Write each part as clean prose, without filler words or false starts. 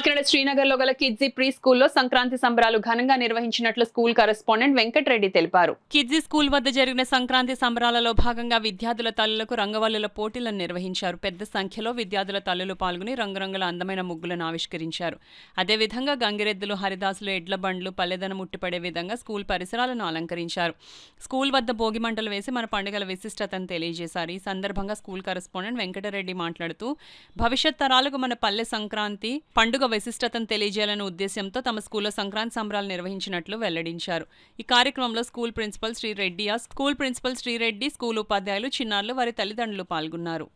కాకినాడ శ్రీనగర్ లో గల కిడ్జీ ప్రీ స్కూల్లో సంక్రాంతి సంబరాలు ఘనంగా నిర్వహించినట్లు స్కూల్ కరెస్పాండెంట్ వెంకటరెడ్డి తెలిపారు. కిడ్జీ స్కూల్ వద్ద జరిగిన సంక్రాంతి సంబరాలలో భాగంగా విద్యార్థుల తల్లులకు రంగవల్లుల పోటీలను నిర్వహించారు. పెద్ద సంఖ్యలో విద్యార్థుల తల్లులు పాల్గొని రంగురంగుల అందమైన ముగ్గులను ఆవిష్కరించారు. అదేవిధంగా గంగిరెద్దులు, హరిదాసులు, ఎడ్ల బండ్లు పల్లెదనం ఉట్టిపడే విధంగా స్కూల్ పరిసరాలను అలంకరించారు. స్కూల్ వద్ద భోగి మంటలు వేసి మన పండుగల విశిష్టతను తెలియజేశారు. ఈ సందర్భంగా స్కూల్ కరెస్పాండెంట్ వెంకటరెడ్డి మాట్లాడుతూ భవిష్యత్ తరాలకు మన పల్లె సంక్రాంతి పండుగ విశిష్టతను తెలియజేయాలనే ఉద్దేశంతో తమ స్కూల్లో సంక్రాంతి సంబరాలు నిర్వహించినట్లు వెల్లడించారు. ఈ కార్యక్రమంలో స్కూల్ ప్రిన్సిపల్ శ్రీరెడ్డి, స్కూల్ ఉపాధ్యాయులు, చిన్నారులు, వారి తల్లిదండ్రులు పాల్గొన్నారు.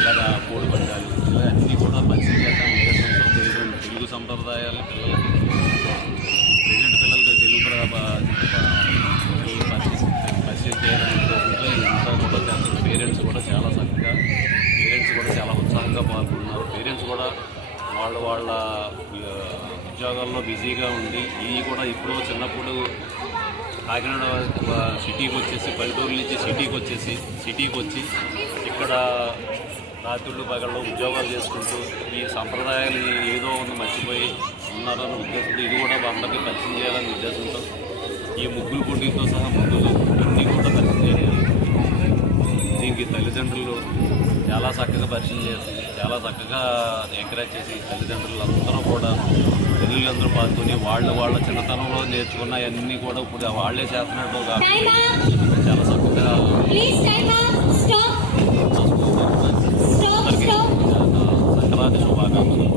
ఇలాగా కోడి పందాలు ఇలా అన్నీ కూడా పరిచయం చేద్దాం ఉద్దేశంతో తెలుగు సంప్రదాయాలు పిల్లలకు తెలుగు పరిచయం చేయాలనే ఉద్దేశంతో ఇంట్లో కూడా చేస్తారు. పేరెంట్స్ కూడా చాలా ఉత్సాహంగా పాల్గొన్నారు. పేరెంట్స్ కూడా వాళ్ళ ఉద్యోగాల్లో బిజీగా ఉండి ఇవి కూడా ఇప్పుడు చిన్నప్పుడు కాకినాడ సిటీకి వచ్చేసి పల్లెటూరు నుంచి సిటీకి వచ్చి ఇక్కడ రాత్రులు పగళ్ళు ఉద్యోగాలు చేసుకుంటూ ఈ సంప్రదాయాలు ఏదో ఉంది మర్చిపోయి ఉన్నారన్న ఉద్దేశంతో ఇది కూడా అందరికీ పరిచయం చేయాలనే ఉద్దేశంతో ఈ ముగ్గులు పోటీలతో సహా ముగ్గులు అన్నీ కూడా పరిచయం చేయాలి. దీనికి తల్లిదండ్రులు చాలా చక్కగా పరిచయం చేసి చాలా చక్కగా ఎంకరేజ్ చేసి తల్లిదండ్రులందరూ కూడా పిల్లలందరూ పాల్గొని వాళ్ళ చిన్నతనంలో నేర్చుకున్నవన్నీ కూడా ఇప్పుడు వాళ్ళే చేస్తున్నట్టు చాలా చక్కగా